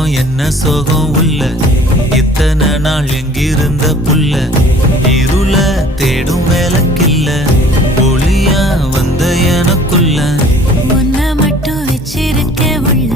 வெக்கம் என்ன சோகம் உள்ள இத்தனை நாள் எங்கிருந்த புல்ல இருள தேடும் வேலைக்கில்ல ஒளியா வந்த எனக்குள்ள உன்னை மட்டும் வச்சிருக்க உள்ள